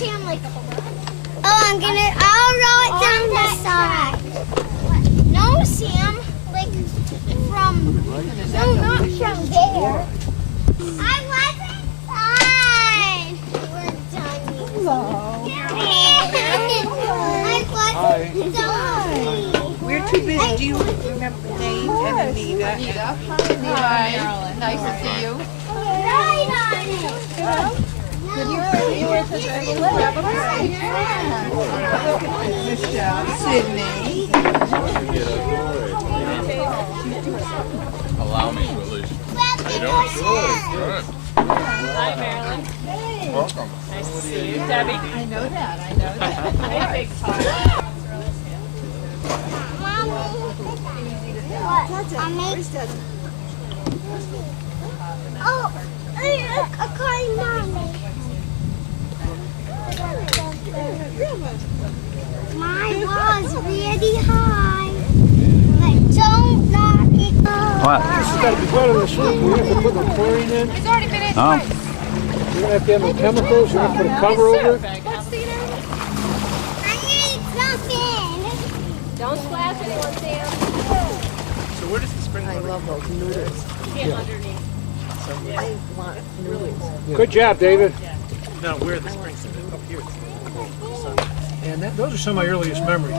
Sam like? I'll roll it down the side. No, Sam, like from, no, not from there. I wasn't fine. We're done. Hello. I wasn't done. We're too busy. Do you remember Dave and Anita? Hi. Nice to see you. You were at the Michelle, Sydney. Allow me to at least. How you doing? Good. Hi, Marilyn. Welcome. Nice to see you. Debbie. I know that. Hi, big pie. Oh, a calling mommy. My wall's really high, but don't knock it off. What? This has got to be part of the soup. We have to put the chlorine in. It's already been in Oh. twice. You're going to have to have no chemicals. You're going to put a cover over it. I need something. Don't splash anyone, Sam. So where does the spring I love those noodles. Get underneath. I want noodles. Good job, David. No, where are the springs? Up here. And those are some of my earliest memories.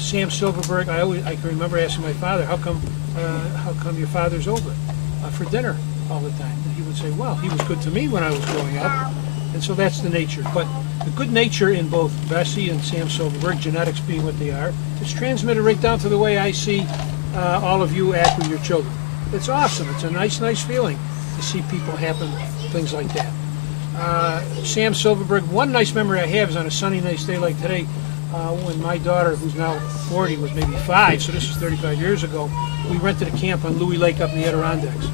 Sam Silverberg. I can remember asking my father, "How come your father's over for dinner all the time?" And he would say, "Well, he was good to me when I was growing up." And so that's the nature. But the good nature in both Bessie and Sam Silverberg, genetics being what they are, is transmitted right down to the way I see all of you act with your children. It's awesome. It's a nice feeling to see people happen, things like that. Sam Silverberg, one nice memory I have is on a sunny, nice day like today, when my daughter, who's now 40, was maybe 5, so this is 35 years ago, we rented a camp on Louis Lake up in the Adirondacks.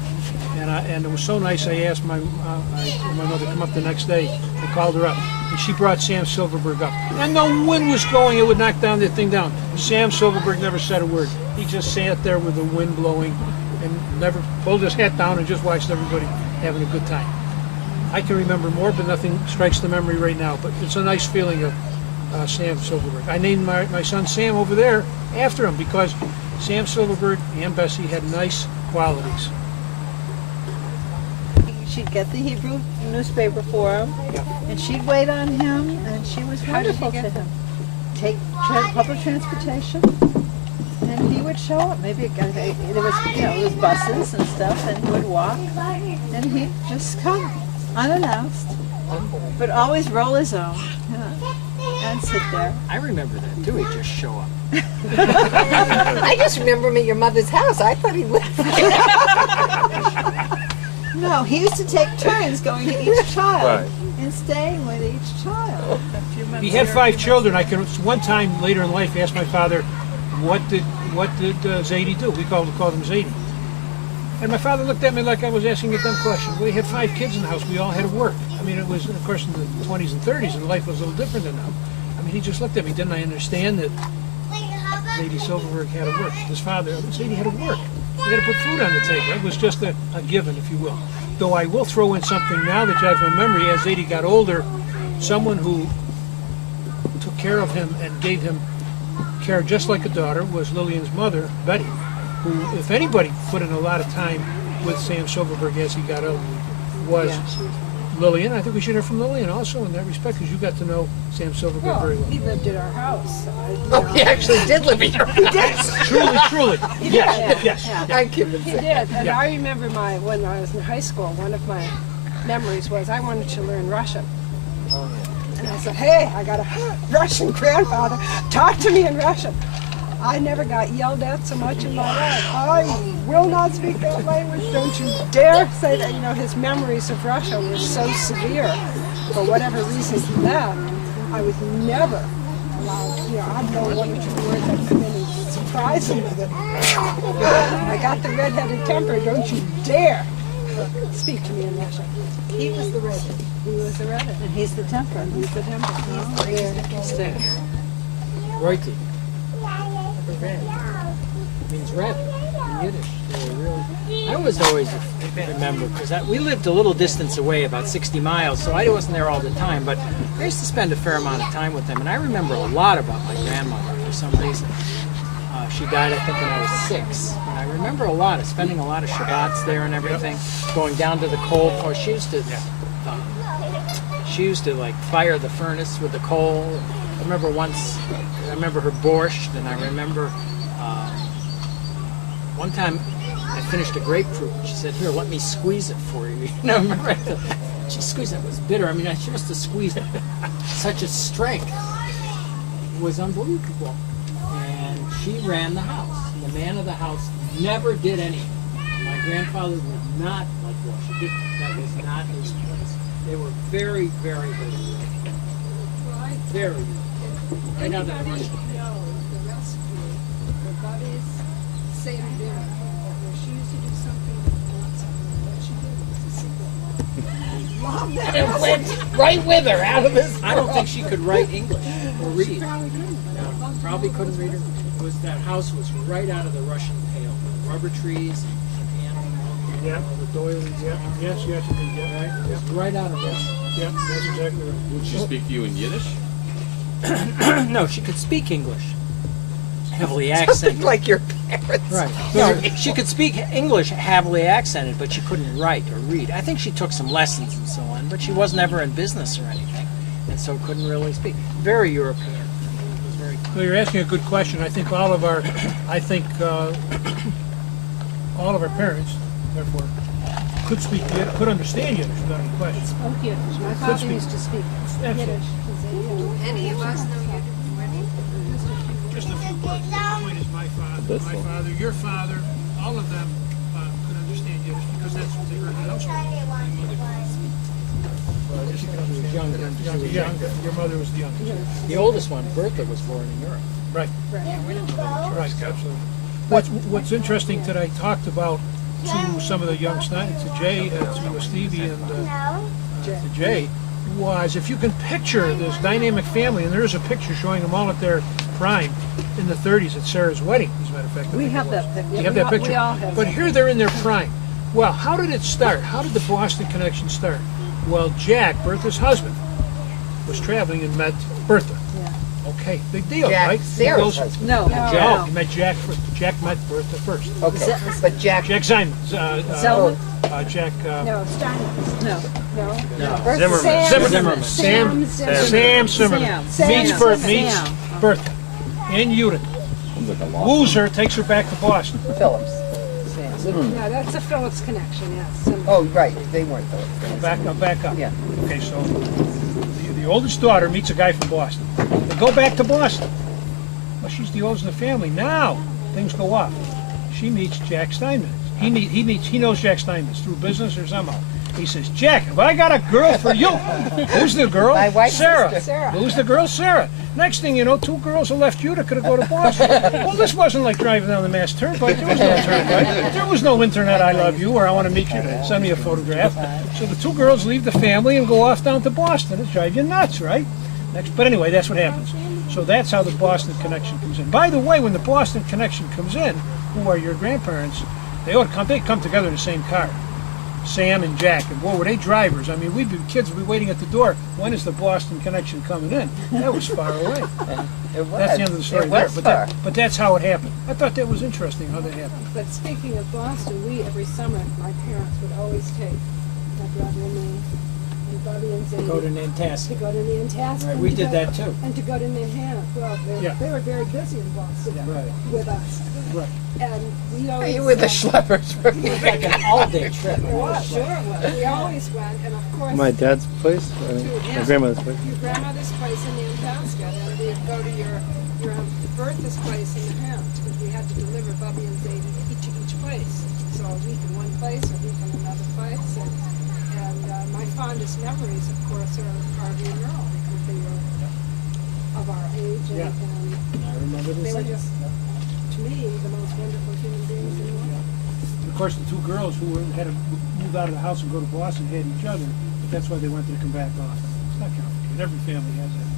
And it was so nice, I asked I told my mother to come up the next day. I called her up, and she brought Sam Silverberg up. And the wind was going, it would knock down that thing down. Sam Silverberg never said a word. He just sat there with the wind blowing and never pulled his hat down and just watched everybody having a good time. I can remember more, but nothing strikes the memory right now. But it's a nice feeling of Sam Silverberg. I named my son Sam over there after him because Sam Silverberg and Bessie had nice qualities. She'd get the Hebrew newspaper for him, Yeah. and she'd wait on him, and she was wonderful to him. Take public transportation, and he would show up. Maybe there was, there was buses and stuff, and he would walk, and he'd just come unannounced, but always roll his own, and sit there. I remember that too. He'd just show up. I just remember him at your mother's house. I thought he lived there. No, he used to take turns going to each child and staying with each child. He had 5 children. I can one time later in life ask my father, what did Zadie do? We called him Zadie. And my father looked at me like I was asking a dumb question. Well, he had 5 kids in the house. We all had to work. I mean, it was, of course, in the 20s and 30s, and life was a little different than now. I mean, he just looked at me. Didn't I understand that Zadie Silverberg had to work? His father, Zadie had to work. He had to put food on the table. It was just a given, if you will. Though I will throw in something now that jogs my memory. As Zadie got older, someone who took care of him and gave him care just like a daughter was Lillian's mother, Betty, who, if anybody, put in a lot of time with Sam Silverberg as he got older, was Lillian. I think we should hear from Lillian also in that respect, because you got to know Sam Silverberg very well. He lived at our house. He actually did live here. He did. Truly. Yes. I give him He did, and I remember when I was in high school, one of my memories was I wanted to learn Russian. And I said, hey, I got a Russian grandfather, talk to me in Russian. I never got yelled at so much in my life. I will not speak that language. Don't you dare say that. You know, his memories of Russia were so severe. For whatever reasons he left, I was never allowed, you know, I'd know 1 or 2 words, I'd come in and surprise him with it. I got the redheaded temper. Don't you dare speak to me in Russian. He was the redhead. He was the redhead. And he's the temper. He's the temper. Oh, very interesting. Righty. Means red. Yiddish. They were really. I was always remember because we lived a little distance away, about 60 miles, so I wasn't there all the time. But I used to spend a fair amount of time with them, and I remember a lot about my grandmother for some reason. She died, I think, when I was 6. And I remember a lot of spending a lot of Shabbats there and everything, going down to the coal. Or she used to like fire the furnace with the coal. I remember once. I remember her borscht, and I remember one time I finished a grapefruit. And she said, "Here, let me squeeze it for you." I remember she squeezed it. It was bitter. I mean, she must have squeezed it. Such a strength. It was unbelievable. And she ran the house. The man of the house never did anything. My grandfather was not like Washington. That was not his place. They were very, very, very very. I know that much. The recipe for Bobby's Seder dinner, where she used to do something what she did was a secret. Mom, that It went right with her out of this. I don't think she could write English or read. No, probably couldn't read her. It was that house was right out of the Russian Pale. Rubber trees, Yeah. the doilies. Yeah. Yes, you did. Yeah. Right? It was right out of Russia. Yeah, that's exactly right. Would she speak to you in Yiddish? No, she could speak English. Heavily accented. Like your parents. Right. No, she could speak English heavily accented, but she couldn't write or read. I think she took some lessons and so on, but she was never in business or anything, and so couldn't really speak. Very European. It was very. Well, you're asking a good question. I think all of our parents, therefore, could speak Yiddish, could understand Yiddish without any question. spoke Yiddish. My father speak. used to speak Absolutely. Yiddish. Any of us know Just a few words. The point is my father, your father, all of them could understand Yiddish because that's what they heard in household. She was younger. Your mother was the youngest. The oldest one, Bertha, was born in Europe. Right. Right, absolutely. What's interesting that I talked about to some of the young to Jay, to Stevie, and to Jay, was if you can picture this dynamic family, and there is a picture showing them all at their prime in the 30s at Sarah's wedding, as a matter of fact. I We think have it was. that picture. You have that picture. We all have But that. here they're in their prime. Well, how did it start? How did the Boston connection start? Well, Jack, Bertha's husband, was traveling and met Bertha. Yeah. Okay, big deal, Jack, right? Sarah's He goes- husband. No, Oh, he met Jack first. Jack met Bertha first. Okay, but Jack, Jack Simon. Zelman? Jack. No, Steinmetz. No. No. Zimmerman. Sam Sam Zimmerman. Sam. Meets Sam. Bertha. Sam. Meets Bertha. In Utica. Woos her, takes her back to Boston. Phillips. Yeah, that's a Phillips connection, yes. Oh, right, they weren't Phillips. Back up. Yeah. Okay, so the oldest daughter meets a guy from Boston. They go back to Boston. Well, she's the oldest in the family. Now things go off. She meets Jack Steinmetz. He knows Jack Steinmetz through business or somehow. He says, Jack, have I got a girl for you? Who's the girl? My wife's Sarah. sister. Sarah. Who's the girl? Sarah. Next thing you know, 2 girls have left Utica to go to Boston. Well, this wasn't like driving down the Mass Turnpike. There was no turnpike. There was no internet I love you or I want to meet you. Send me a photograph. So the 2 girls leave the family and go off down to Boston. It drives you nuts, right? But anyway, that's what happens. So that's how the Boston connection comes in. By the way, when the Boston connection comes in, who are your grandparents, they come together in the same car. Sam and Jack, and boy, were they drivers. I mean, kids would be waiting at the door. When is the Boston connection coming in? That was far away. It was. That's the end of the story It there. was far. But that's how it happened. I thought that was interesting how that happened. But speaking of Boston, every summer, my parents would always take my brother and me and Bobby and Zadie Go to to Nantasket. go to Nantasket. Right, we did that too. And to go to Manhattan. Well, they were very busy in Boston Right. with us. Right. And we always You were the went. schleppers. It was like an all-day trip. It was, sure it was. We always went, and of course, My dad's place, my grandmother's place. your grandmother's place in Nantasket, and we'd go to your Bertha's place in the house, because we had to deliver Bubby and Zadie to each place. So a week in one place, a week in another place, and my fondest memories, of course, are Harvey and Earl, because they were of our age, and I remember they this. were just, to me, the most wonderful human beings in the world. Of course, the 2 girls who had to move out of the house and go to Boston had each other, but that's why they wanted to come back often. It's not complicated. Every family has that.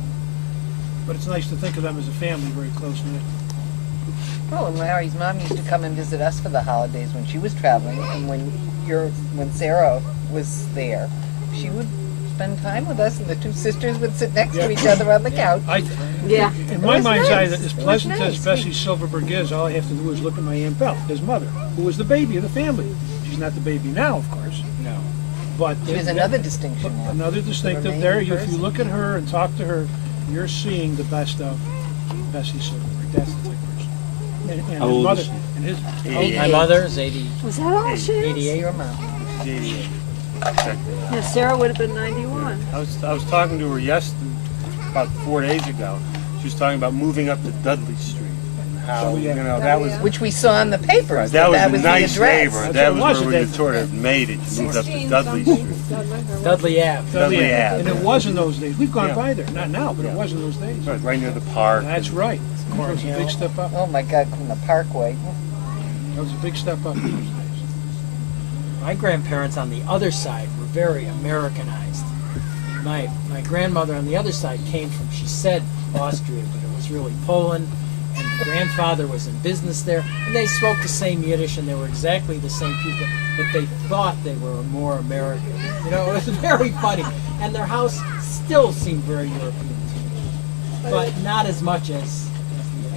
But it's nice to think of them as a family, very close knit. Oh, and Larry's mom used to come and visit us for the holidays when she was traveling, and when Sarah was there, she would spend time with us, and the two sisters would sit next to each other on the couch. Yeah. In my mind's eye, as It was pleasant as nice. Bessie Silverberg is, all I have to do is look at my Aunt Belle, his mother, who was the baby of the family. She's not the baby now, of course. No. But There's another distinction now. another distinctive there. If you look at her and talk to her, you're seeing the best of Bessie Silverberg. That's the thing. And How his old mother, is she? and his My mother's 80, Was that all she is? 88. Your mom. Yeah, Sarah would have been 91. I was talking to her about 4 days ago. She was talking about moving up to Dudley Street. And how, you know, that was Which we saw in the papers. that was a the nice address. neighborhood. That's That what was it where was. we sort of made it. You moved up to Dudley Street. Dudley Ave. Dudley Ave. And it was in those days. We've gone Yeah. by there, not now, but it Yeah. was in those days. Right near the park. That's right. That was a big step up. Oh my God, from the Parkway. That was a big step up in those days. My grandparents on the other side were very Americanized. My grandmother on the other side came from, she said Austria, but it was really Poland. And my grandfather was in business there, and they spoke the same Yiddish, and they were exactly the same people, but they thought they were more American. You know, it was very funny. And their house still seemed very European to me, but not as much as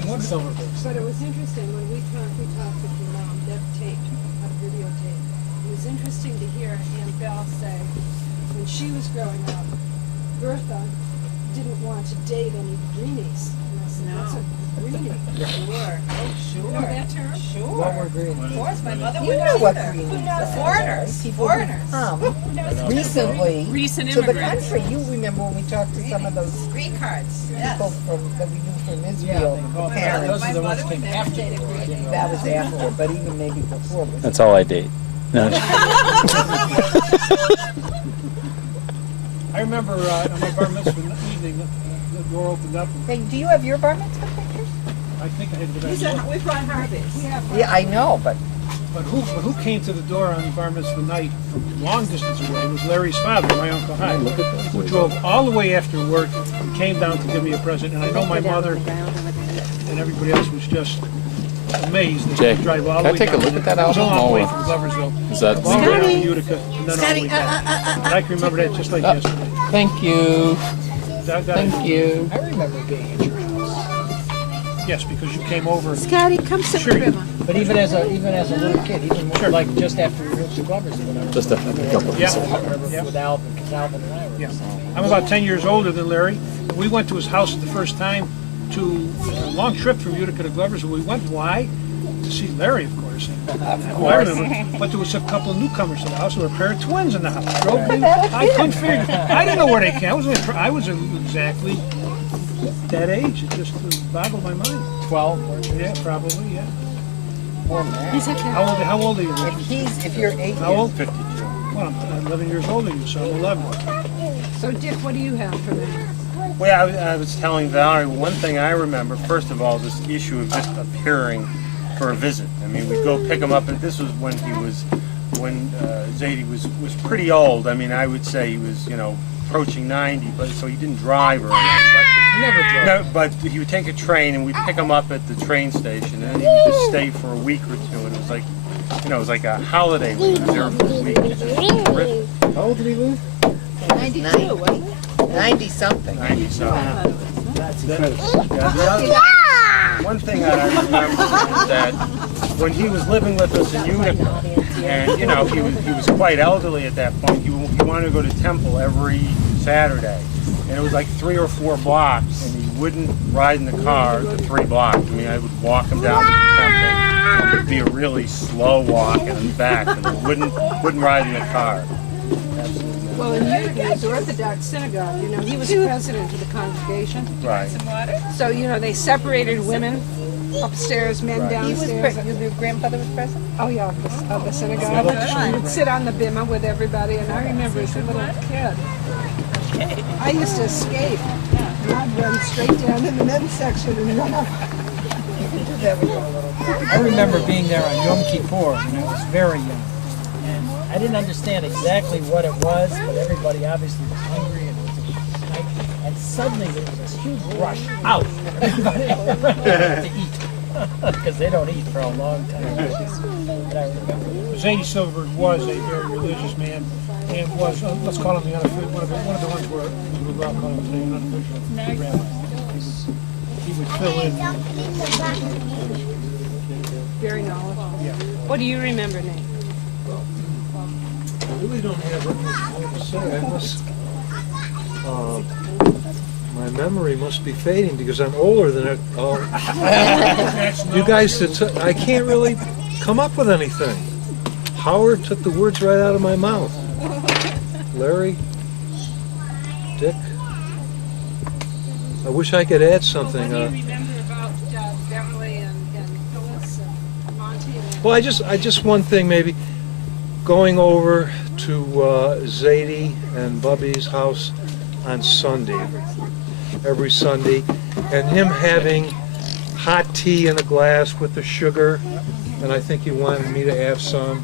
the Silverbergs. But it was interesting when we talked with your mom, Deb taped a videotape. It was interesting to hear Aunt Belle say, when she was growing up, Bertha didn't want to date any greenies. And I said, what's a greenie? Sure. You know that term? What were green? Of course, my mother You would know know what either. greenies are. Foreigners. Foreigners. Recently, Recent to the country. You remember when we talked to some of those Green cards. people Yes. that we knew from Yeah, Israel, they the called parents. those are the ones mother that came would after. never date a I didn't know That about was afterward, but even maybe before. Was That's all I date. No. I remember on my bar mitzvah evening, the door opened up, and Hey, do you have your bar mitzvah pictures? I think I had to go back. We brought Harvey's. Yeah, I know, but But who came to the door on bar mitzvah night from long distance away was Larry's father, my Uncle Hyde, who drove all the way after work and came down to give me a present. And I know my mother and everybody else was just amazed that Jay, he drive all can the I way take a down. look at that It was a album? long way Oh, from Gloversville. Is that all the way down to Scotty. Utica, and then all the Scotty, way back. And I can remember that just like yesterday. Thank you. That- Thank you. I remember being at your house. Yes, because you came over. Scotty, come sit Sure. with Grandma. But even as a little kid, even Sure. like just after we moved to Glover's, whatever. Just a couple of Yeah. Remember with Alvin, because Alvin and I were. Yeah. I'm about 10 years older than Larry. We went to his house the first time to a long trip from Utica to Gloversville. We went, why? To see Larry, of course. I remember. But there was a couple of newcomers to the house. There were a pair of twins in the house. Drove me. I couldn't figure. I didn't know where they came. I was exactly that age. It just boggled my mind. 12. Yeah, probably. Yeah. more than that. He's okay. How old are you, Richard? If you're 8 How old? 52. Well, I'm 11 years older than you, so I'm 11. So Dick, what do you have for me? Well, I was telling Valerie, one thing I remember, first of all, this issue of just appearing for a visit. I mean, we'd go pick him up, and this was when Zadie was pretty old. I mean, I would say he was, approaching 90, but so he didn't drive or anything. He never drove. No, but he would take a train, and we'd pick him up at the train station, and then he would just stay for a week or two, and it was like, it was like a holiday when he was there for a week. It was terrific. How old did he live? 92, wasn't he? 90-something. 90-something. One thing that I remember is that when he was living with us in Utica, and he was quite elderly at that point, he wanted to go to temple every Saturday, and it was like 3 or 4 blocks, and he wouldn't ride in the car the 3 blocks. I mean, I would walk him down to the temple. It would be a really slow walk and then back, and he wouldn't ride in the car. Well, in Utica, the Orthodox synagogue, he was president of the congregation. Right. So, they separated women upstairs, men He was downstairs. your grandfather was president? Oh, yeah, of the synagogue. He would sit on the bimah with everybody, and I remember as a little kid, I used to escape. And I'd run straight down in the men's section and run up. I remember being there on Yom Kippur when I was very young. And I didn't understand exactly what it was, but everybody obviously was hungry and it was a night. And suddenly there was this huge rush out. Everybody running out to eat. because they don't eat for a long time. But I remember. Zadie Silverberg was a very religious man, and was, let's call him the unofficial, one of the ones where we would call him today an unofficial rabbi. He would fill in. Very knowledgeable. Yeah. What do you remember, Nate? I really don't have much more to say. I must, my memory must be fading because I'm older than it. You guys, I can't really come up with anything. Howard took the words right out of my mouth. Larry, Dick. I wish I could add something. What do you remember about Beverly and Phyllis and Monty? Well, I just one thing maybe. Going over to Zadie and Bubby's house on Sunday, every Sunday, and him having hot tea in a glass with the sugar, and I think he wanted me to have some.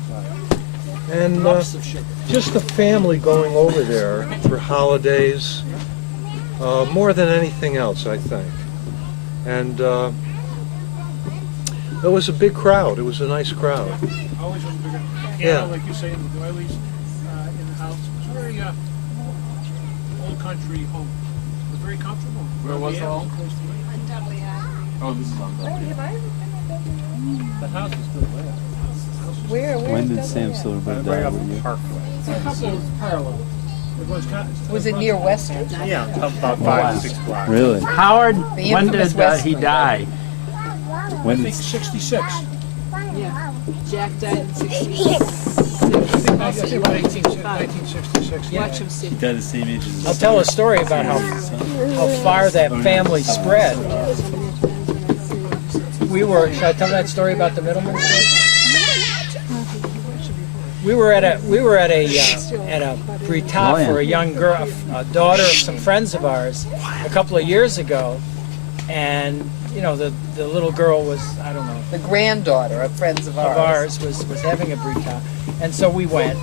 And just the family going over there for holidays, more than anything else, I think. And it was a big crowd. It was a nice crowd. Always was bigger. Yeah. Like you say, in the doilies, in the house. It was very old country home. It was very comfortable. Where was the home? Oh, this is on The house is still there. Where When did Sam Silverberg die? Were you? It's a couple parallel. Was it near Western? Yeah, about 5 to 6 blocks. Really? Howard, The when infamous did West he Wing. die? When I did think 66. Yeah. Jack died in 66. I think about 1966. Yeah. Watch him see. he died the same age as I'll tell a story about how far that family spread. Should I tell that story about the Middleman story? We were at a britah for a young girl, a daughter of some friends of ours, a couple of years ago, and you know the little girl was, I don't know, The granddaughter of friends of ours. was having a britah, and so we went,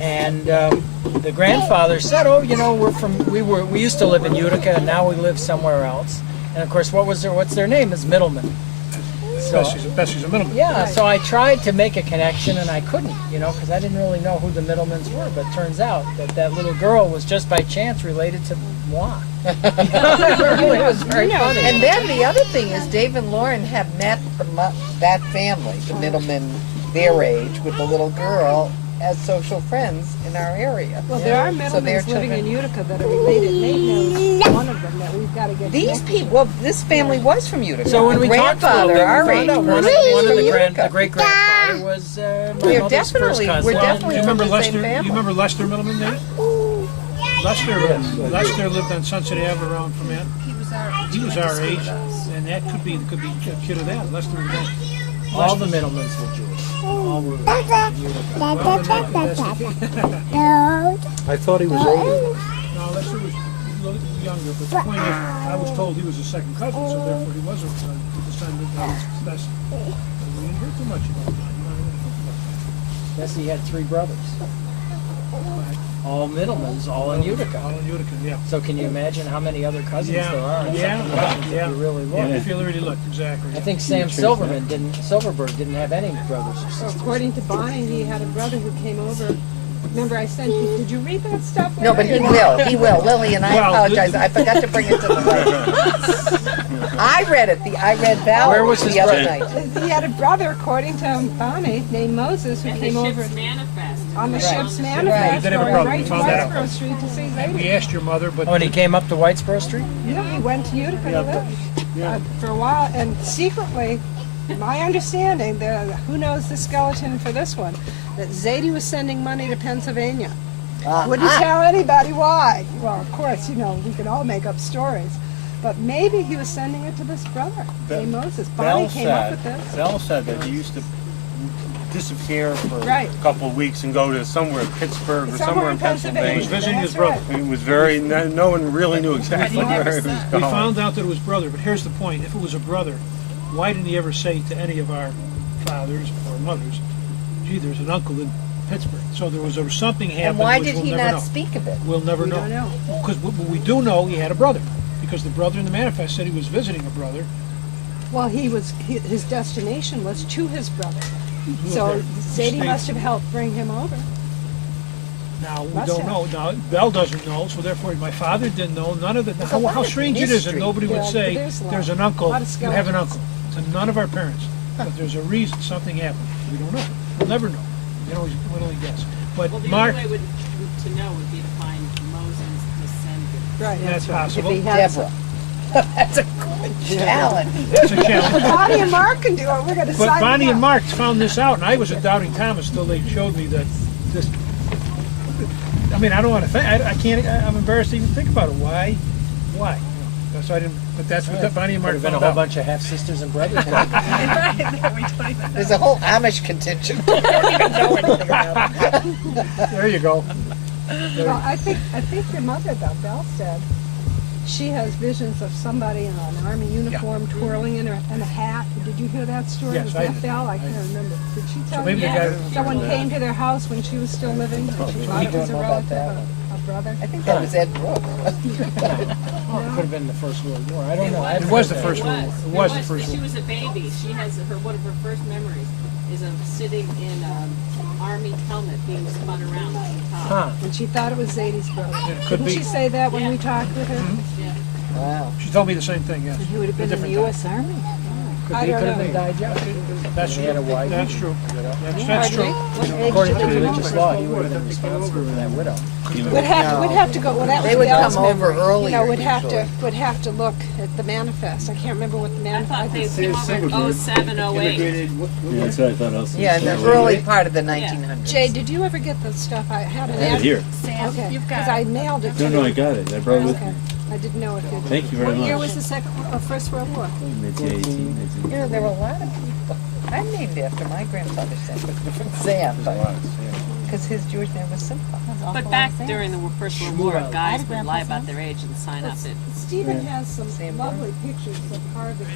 and the grandfather said, "Oh, you know, we used to live in Utica, and now we live somewhere else." And of course, what's their name? Is Middleman. So, Bessie's a middleman. yeah, so I tried to make a connection and I couldn't, you know, because I didn't really know who the Middlemans were. But turns out that little girl was just by chance related to moi. It was very funny. And then the other thing is, Dave and Lauren have met that family, the Middleman, their age, with the little girl, as social friends in our area. Well, there are So their Middlemans living in children- Utica that are related. Nate knows one of them that we've got to get These connected people, well, this family was from Utica. So when the we talked to them, grandfather, our we age, found out one of was the from Utica. great grandfather was my We're mother's definitely, first we're cousin. definitely You from remember the Lester? same You family. remember Lester Middleman, Dave? Lester lived on Sunset Ave around from that. He was our age, and that could be a kid of that. Lester was that. All the Middlemans were Jewish. All were I thought he was older. No, Lester was a little younger, but the point is, I was told he was a second cousin, so therefore he was a descendant of Bessie. We didn't hear too much about that. Bessie had 3 brothers. All Middlemans, all in Utica. All in Utica, yeah. So can you imagine how many other cousins there are? in Yeah, second cousins if yeah. you really look. If you really look, exactly. I think Sam Silverberg didn't have any brothers or sisters. According to Bonnie, he had a brother who came over. Remember, I sent you. Did you read that stuff? No, but he will. He will. Lily, and I Well, apologize. I forgot to bring it to the light. I read it. I read Valerie Where was his the other brother? night. He had a brother, according to Bonnie, named Moses, who came over on the ship's manifest. He did have a going brother. right We to found that out. Whitesboro Street to see We Zadie. asked your mother, but When he came up to Whitesboro Street? Yeah, he went to Utica to live for a while, and secretly, my understanding, who knows the skeleton for this one, that Zadie was sending money to Pennsylvania. Wouldn't tell anybody why. Well, of course, you know, we can all make up stories. But maybe he was sending it to this brother, named Moses. Bonnie came up with this. Bell said that he used to disappear for Right. a couple of weeks and go to somewhere, Pittsburgh or somewhere in he was Pennsylvania. visiting his That's brother. right. It was very, no one really knew exactly where he was We going. found out that it was brother, but here's the point. If it was a brother, why didn't he ever say to any of our fathers or mothers, gee, there's an uncle in Pittsburgh? So there was something happened And why which did we'll he never not know. speak of it? We'll never We know. don't know. Because we do know he had a brother. Because the brother in the manifest said he was visiting a brother. Well, his destination was to his brother. So Zadie must have helped bring him over. Now, we Must don't have. know. Now, Belle doesn't know, so therefore my father didn't know. None of the. How strange it is that nobody would Yeah, say, there's a lot- there's an uncle, lot of you have an skeletons. uncle. To none of our parents. But there's a reason something happened. We don't know. We'll never know. We can only guess. But Well, the Mark, only way to know would be to find Moses' descendant. Right. that's possible. If he had some. Deborah. That's a good challenge. That's a challenge. Bonnie and Mark can do it. We're going to But sign Bonnie them and up. Mark found this out, and I was a doubting Thomas till they showed me that this. I mean, I don't want to think. I can't. I'm embarrassed to even think about it. Why? So I didn't. But that's what Bonnie and Mark Could have been a found whole out. bunch of half sisters and brothers. There's a whole Amish contingent. I don't even know anything about it. There you go. Well, I think your mother, though, Belle said, she has visions of somebody in an army uniform twirling in a hat. Did you hear that story? Yes, Was I that did. Belle? I can't remember. Did she tell maybe you? the guy- Someone came to their house when she was still living, and she thought it was a don't know about relative, that a brother. I think that was Ed Brooke. Oh, it could have been the First World War. I don't know. It was the First World War. It was the First She World War. was a baby. She has one of her first memories is of sitting in an army helmet being spun around on top. Huh. And she thought it was Zadie's brother. could Didn't be. she say that when we talked with her? Wow. She told me the same thing. Yes. He would have been in the U.S. Army. I He don't could have know. been died young. That's He had a true. wife. That's true. That's true. According to religious law, he would have been responsible for that widow. Would have to go. Well, that They was would Belle's come over memory. earlier, Would have usually. to look at the manifest. I can't remember what the I manifest. thought they came over 07, 08. Yeah, that's what I thought also. Yeah, in the early part of the 1900s. Jay, did you ever get the stuff? I had an I have it here. Okay, because I mailed it to No, you. I got it. I brought it with Okay, me. I didn't know if you. Thank you very What year much. was the second or First World War? 1918, You know, there were a lot of people. I'm named after my grandfather, Sam, Sam, because his Jewish name was Simcha. But back during the First World War, guys would lie about their age and sign up. Stephen has some Same lovely pictures of Harvey's,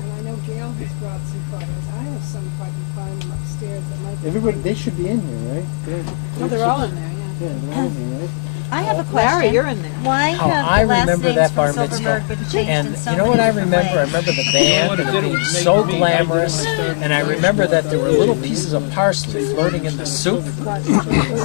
and I know Gail has brought some photos. I have some if I can find them upstairs. That might be Everybody, they should be in here, right? No, they're all in there. Yeah, they're all in here, right? I have a Larry, question. you're in there. Why How have I the last remember names that from bar mitzvah. Silverberg been changed And in so you know many what I different remember? I ways? remember the band and being so glamorous, and I remember that there were little pieces of parsley floating in the soup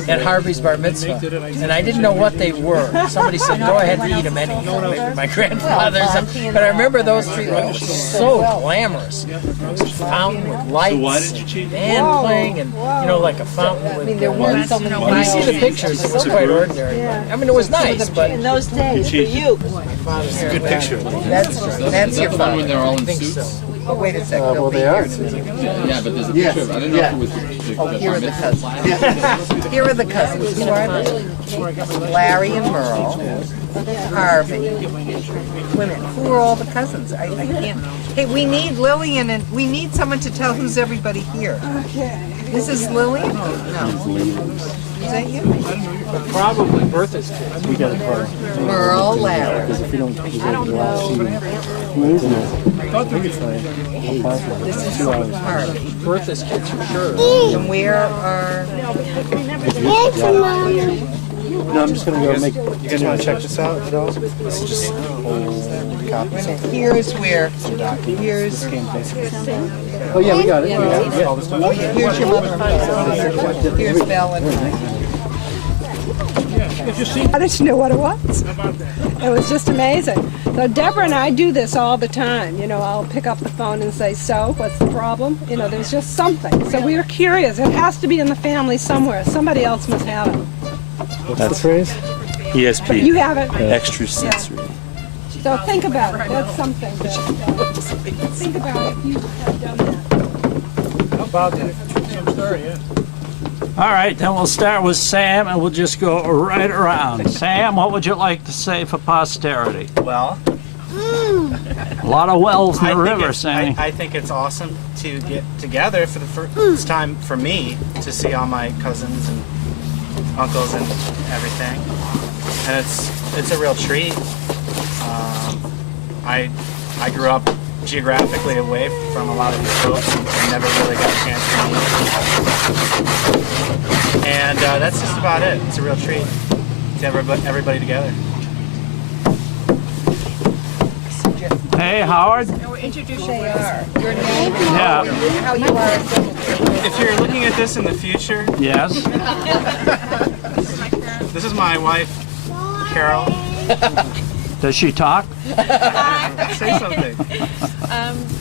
at Harvey's bar mitzvah, and I didn't know what they were. Somebody said, "Go ahead and eat them anyhow." Maybe my grandfather's. But I remember those three were so glamorous. It was a fountain with lights, why did you change it? band playing, and like a fountain with. I mean, there weren't so many When you see the pictures, it was quite ordinary. I mean, it was nice, but In those days, for you. It's a good picture. That's your father. When they're all in I think suits? so. Oh, wait a second. Well, They'll be they here are. in a minute. Yeah, but there's a Yes, picture of, I didn't know if it was the Oh, here are the bar mitzvah. cousins. Here are the cousins. Who are they? Larry and Merle, Harvey. Wait a minute, who are all the cousins? I can't. Hey, we need Lillian, and we need someone to tell who's everybody here. Okay. This is Lillian? No. Is that you? Probably Bertha's kids. We got a car. Merle, Larry. Because if we don't, where is it? I think it's like possible. This is 2 hours. Harvey. Bertha's kids for sure. And where are... No, I'm just gonna go make. You guys want to check this out at all? This is just old copies. Here's where... Here's... Oh yeah, we got it. We got it. All this stuff. Here's your mother and father. Here's Valentine. I just knew what it was. It was just amazing. So Deborah and I do this all the time. You know, I'll pick up the phone and say, "So, what's the problem?" You know, there's just something. So we were curious. It has to be in the family somewhere. Somebody else must have it. What's the phrase? ESP. You have it. Extra sensory. So think about it. That's something. Think about if you have done that. How about that? Some story, yeah. All right, then we'll start with Sam, and we'll just go right around. Sam, what would you like to say for posterity? Well, A lot of wells in the river, Sammy. I think it's awesome to get together for the first time for me to see all my cousins and uncles and everything, and it's a real treat. I grew up geographically away from a lot of these folks and never really got a chance to meet. And that's just about it. It's a real treat to have everybody together. Hey, Howard. Introduce yourself. Your name, Yeah. how you are a Silverbird. If you're looking at this in the future, Yes. this is my wife, Carol. Does she talk? Say something.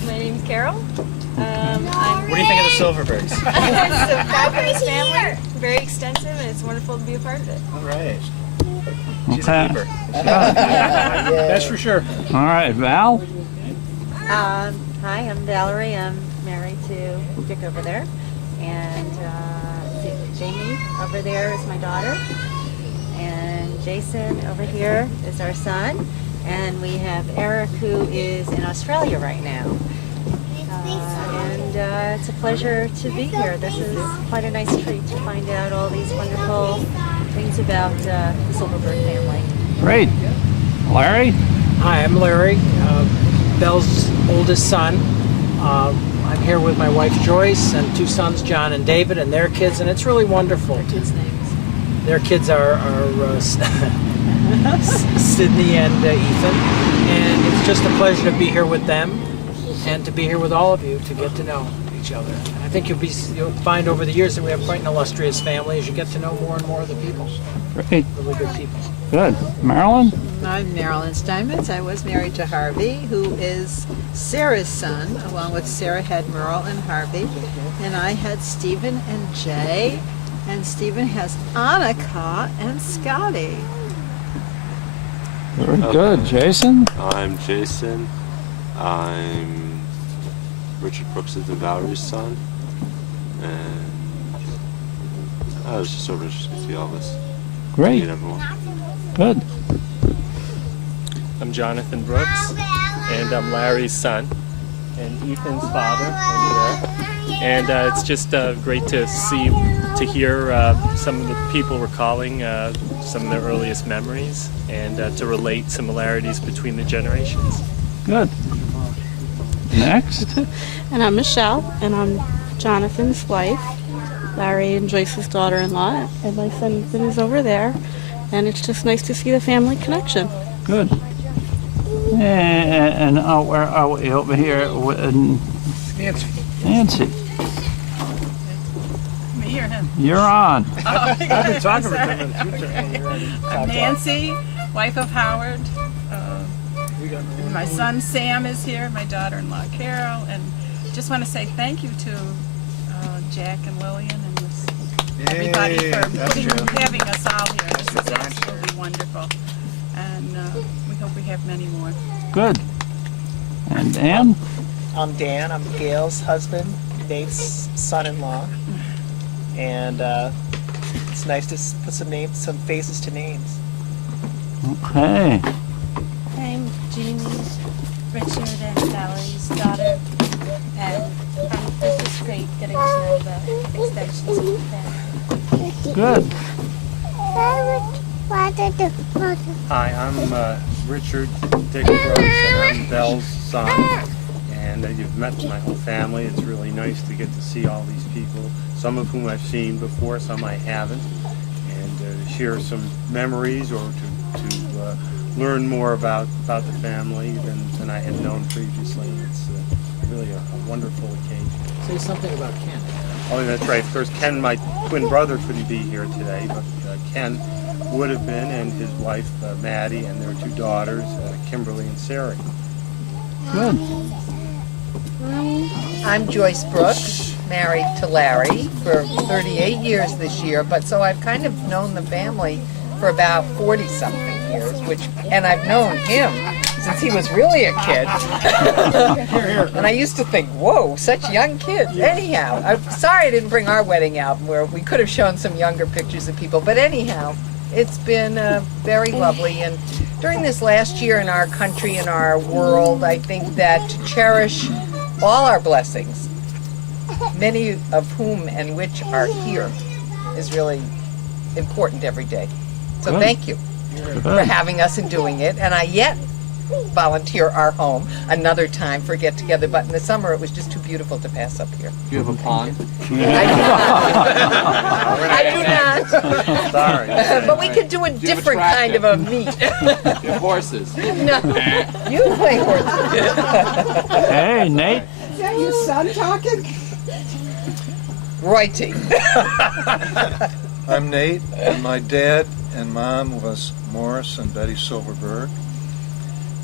My name's Carol. I'm What do you think of the Silverbergs? It's a fabulous family, very extensive, and it's wonderful to be a part of it. All right. She's Okay. a keeper. That's for sure. All right, Val. Hi, I'm Valerie. I'm married to Dick over there. And Jamie over there is my daughter. And Jason over here is our son. And we have Eric, who is in Australia right now. It's a pleasure to be here. This is quite a nice treat to find out all these wonderful things about the Silverberg family. Great. Larry. Hi, I'm Larry, Belle's oldest son. I'm here with my wife Joyce and two sons, John and David, and their kids, and it's really wonderful. Their kids are Sydney and Ethan, and it's just a pleasure to be here with them and to be here with all of you to get to know each other. And I think you'll find over the years that we have quite an illustrious family as you get to know more and more of the people. Great. Really good people. Good. Marilyn. I'm Marilyn Steinmetz. I was married to Harvey, who is Sarah's son, along with Sarah had Merle and Harvey. And I had Stephen and Jay, and Stephen has Annika and Scotty. Very good. Jason. I'm Jason. I'm Richard Brooks' and Valerie's son. And I was just so interested to see all this. Great. Meet everyone. Good. I'm Jonathan Brooks, and I'm Larry's son, and Ethan's father over there. And it's just great to hear some of the people recalling some of their earliest memories, and to relate similarities between the generations. Good. Next. And I'm Michelle, and I'm Jonathan's wife, Larry and Joyce's daughter-in-law, and my son Ethan is over there. And it's just nice to see the family connection. Good. And where are we over here with Nancy? Nancy. Me or him? You're on. I've been talking with them in the future. I'm Nancy, wife of Howard. And my son Sam is here, my daughter-in-law Carol, and just want to say thank you to Jack and Lillian and everybody for having us all here. This is absolutely wonderful, and we hope we have many more. Good. And Dan? I'm Dan. I'm Gail's husband, Nate's son-in-law, and it's nice to put some faces to names. Okay. I'm Jeannie, Richard, and Valerie's daughter, and this is great getting to know the extensions of the family. Good. Hi, I'm Richard Dick Brooks, and I'm Belle's son. And you've met my whole family. It's really nice to get to see all these people, some of whom I've seen before, some I haven't, and share some memories or to learn more about the family than I had known previously. It's really a wonderful occasion. Say something about Ken. Oh, that's right. Of course, Ken, my twin brother, couldn't be here today, but Ken would have been, and his wife, Maddie, and their two daughters, Kimberly and Sarah. Good. I'm Joyce Brooks, married to Larry for 38 years this year, but so I've kind of known the family for about 40-something years, and I've known him since he was really a kid. And I used to think, whoa, such young kids. Anyhow, I'm sorry I didn't bring our wedding album where we could have shown some younger pictures of people, but anyhow, it's been very lovely. And during this last year in our country, in our world, I think that to cherish all our blessings, many of whom and which are here, is really important every day. So Good. thank you for having us and doing it. And I yet volunteer our home another time for a get-together, but in the summer it was just too beautiful to pass up here. You have a pond? I do not. Sorry. But we could do a different kind of a meet. Horses. No, you play horses. Hey, Nate. Is that your son talking? Righty. I'm Nate, and my dad and mom was Morris and Betty Silverberg,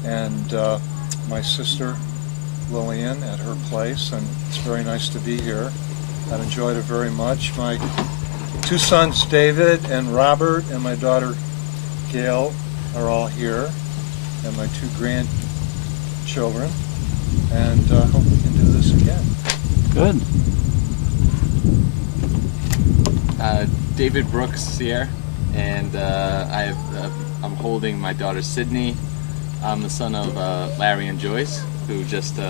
and my sister Lillian at her place, and it's very nice to be here. I've enjoyed it very much. My two sons, David and Robert, and my daughter Gail are all here, and my two grandchildren, and hope we can do this again. Good. David Brooks here, and I'm holding my daughter Sydney. I'm the son of Larry and Joyce, who just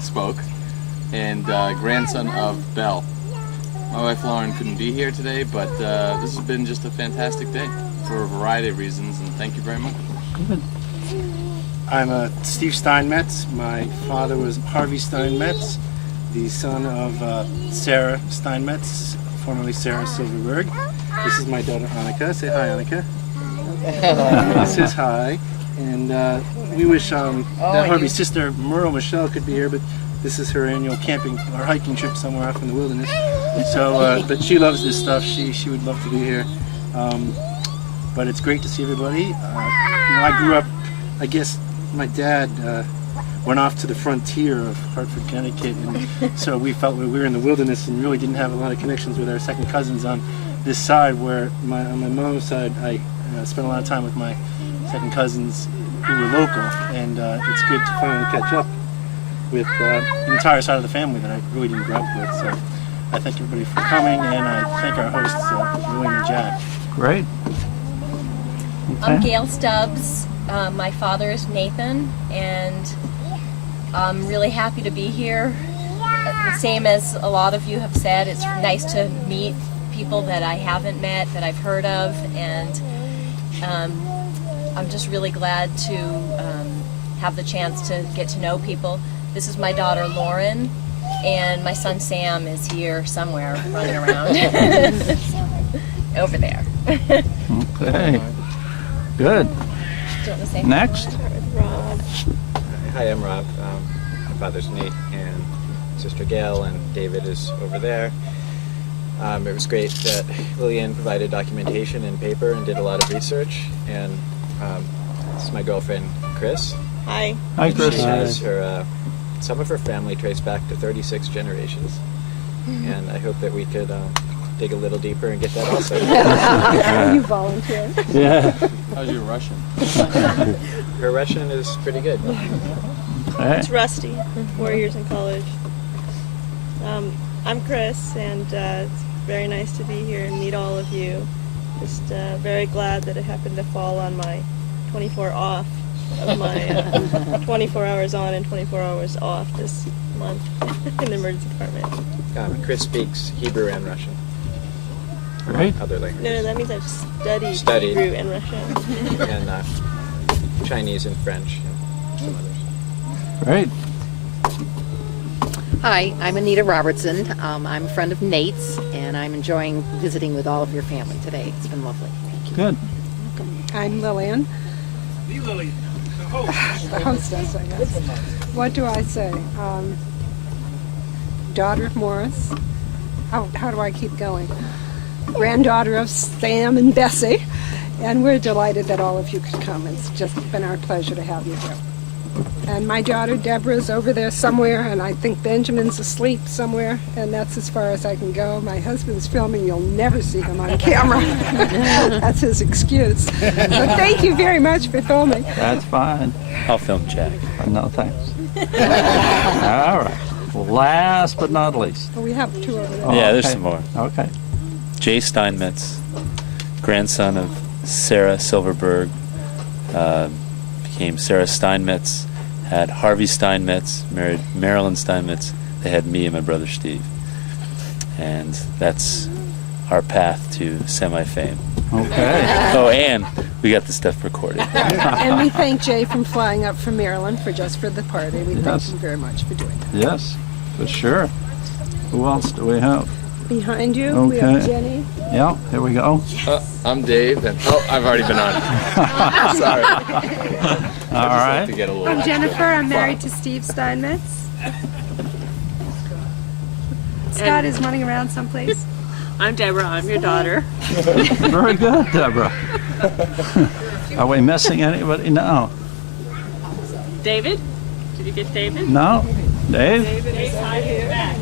spoke, and grandson of Belle. My wife Lauren couldn't be here today, but this has been just a fantastic day for a variety of reasons, and thank you very much. Good. I'm Steve Steinmetz. My father was Harvey Steinmetz, the son of Sarah Steinmetz, formerly Sarah Silverberg. This is my daughter Annika. Say hi, Annika. Says hi. And we wish that Harvey's sister Merle Michelle could be here, but this is her annual camping or hiking trip somewhere off in the wilderness. So, but she loves this stuff. She would love to be here. But it's great to see everybody. I grew up, I guess my dad went off to the frontier of Hartford, Connecticut, and so we felt we were in the wilderness and really didn't have a lot of connections with our second cousins on this side, where on my mom's side I spent a lot of time with my second cousins who were local, and it's good to finally catch up with the entire side of the family that I really didn't grow up with. So I thank everybody for coming, and I thank our hosts, Lillian and Jack. Great. I'm Gail Stubbs. My father is Nathan, and I'm really happy to be here. The same as a lot of you have said, it's nice to meet people that I haven't met, that I've heard of, and I'm just really glad to have the chance to get to know people. This is my daughter Lauren, and my son Sam is here somewhere running around. Over there. Okay. Good. Next. Hi, I'm Rob. My father's Nate, and sister Gail, and David is over there. It was great that Lillian provided documentation and paper and did a lot of research. And this is my girlfriend, Chris. Hi. Hi, Chris. She has her some of her family traced back to 36 generations, and I hope that we could dig a little deeper and get that also. You volunteer. Yeah. How's your Russian? Her Russian is pretty good. It's rusty. 4 years in college. I'm Chris, and it's very nice to be here and meet all of you. Just very glad that it happened to fall on my 24 off of my 24 hours on and 24 hours off this month in the emergency department. Chris speaks Hebrew and Russian. Great. Other languages. No, that means I've studied Hebrew and Russian. And Chinese and French and some others. Great. Hi, I'm Anita Robertson. I'm a friend of Nate's, and I'm enjoying visiting with all of your family today. It's been lovely. Thank you. Good. I'm Lillian. The Lillian. The hostess, I guess. What do I say? Daughter of Morris. How do I keep going? Granddaughter of Sam and Bessie. And we're delighted that all of you could come. It's just been our pleasure to have you here. And my daughter Deborah's over there somewhere, and I think Benjamin's asleep somewhere, and that's as far as I can go. My husband's filming. You'll never see him on camera. That's his excuse. So thank you very much for filming. That's fine. I'll film Jack. No, thanks. All right. Last but not least. We have two over there. Yeah, there's some more. Okay. Jay Steinmetz, grandson of Sarah Silverberg, became Sarah Steinmetz, had Harvey Steinmetz, married Marilyn Steinmetz. They had me and my brother Steve. And that's our path to semi-fame. Okay. Oh, and we got the stuff recorded. And we thank Jay from flying up from Maryland for the party. We thank Yes. him very much for doing that. Yes, for sure. Who else do we have? Behind you, we have Okay. Jenny. Yeah, here we go. I'm Dave, and I've already been on. Sorry. All right. To get a little I'm Jennifer. I'm married to Steve Steinmetz. Scott is running around someplace. I'm Deborah. I'm your daughter. Very good, Deborah. Are we missing anybody? No. David? Did you get David? No? Dave? David is here.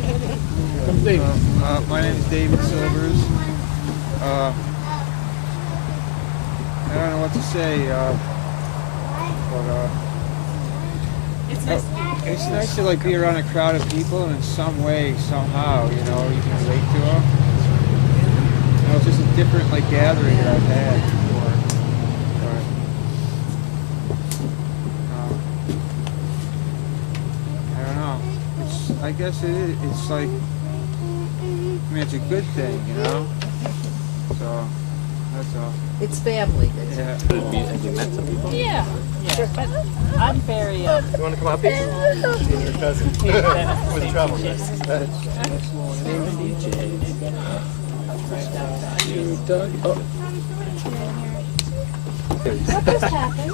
My name is David Silvers. I don't know what to say, but it's nice to like be around a crowd of people and in some way, somehow, you know, you can relate to them. You know, it's just a different like gathering that I've had before. But, I don't know. I guess it's like, I mean, it's a good thing, you know? So, that's all. It's family. Yeah. Have you met some people? Yeah. Sure. But I'm very. You want to come up here? Your cousin. With trouble. You, Doug? Oh. What just happened?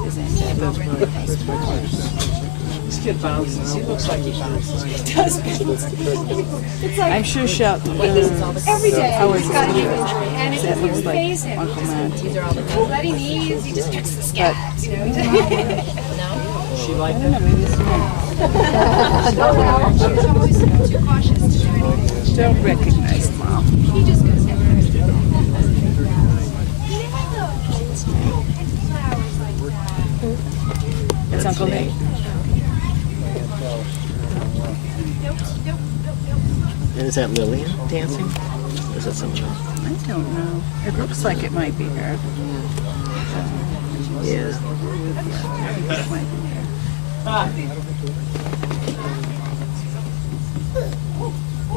That's my class. This kid bounces. He looks like he bounces. He does bounce. It's like I'm sure Shout. every day he's got a new injury, and it That looks doesn't like faze him. Uncle Matt. But he needs, he just fixes the scabs, you know. She liked I don't know, she's always too cautious to do anything. Don't recognize Mom. He just goes It's Uncle Nate. And is that Lillian dancing? Or is that someone else? I don't know. It looks like it might be her. Yeah. I think it might be her.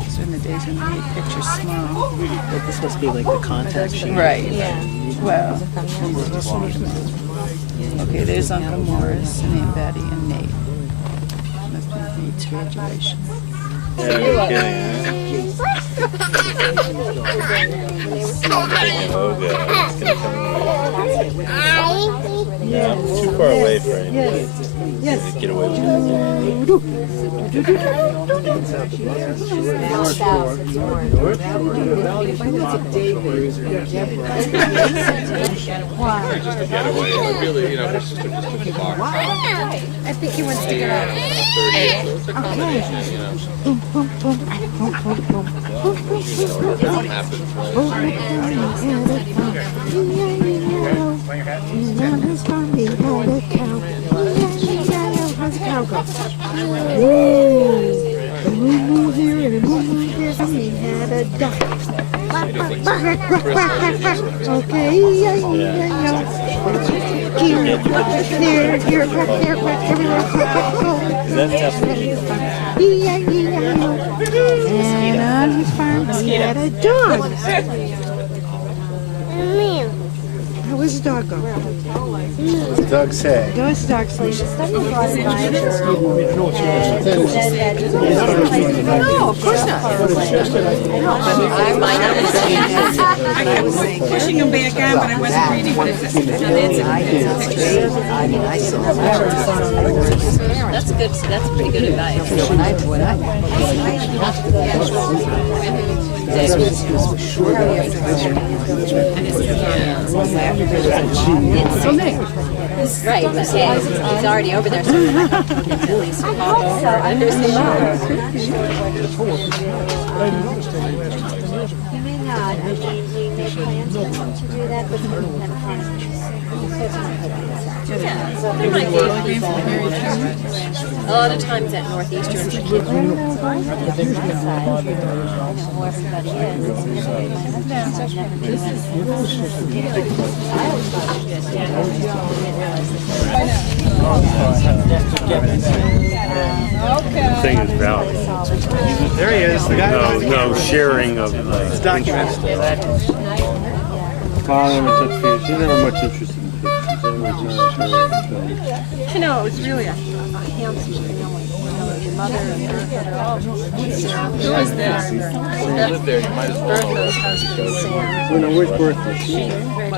These are in the days when we made pictures small. But this must be like the contact sheet. Right. Well, okay, there's Uncle Morris and Aunt Betty and Nate. Must be Nate's graduation. Yeah, you're kidding, Oh, God. It's gonna come away. Yeah, too far away for him. Yes. Get away with it. Just to get away. Really, you know, her sister just took the bar. I think he wants to get out. It's a combination, you know. That happens, And on his farm he had a dog. How was the dog go? What's the dog say? How was the dog sleep? No, of course not. I was pushing him back on, but I wasn't reading what it said. That's good. That's pretty good advice. Right, but hey, he's already over there. So at least You may not. I mean, we make plans for them to do that, but we have plans. a lot of times at Northeastern, the kids are Where everybody The thing is valid. There he is, the guy. No sharing of It's documented. Father was up here. She's never much interested in pictures. You know, it was really a handsome family. You know, your mother and Bertha, they're all Who was there? You live there, you might as well. Bertha's husband, Sam. Well, no, where's Bertha?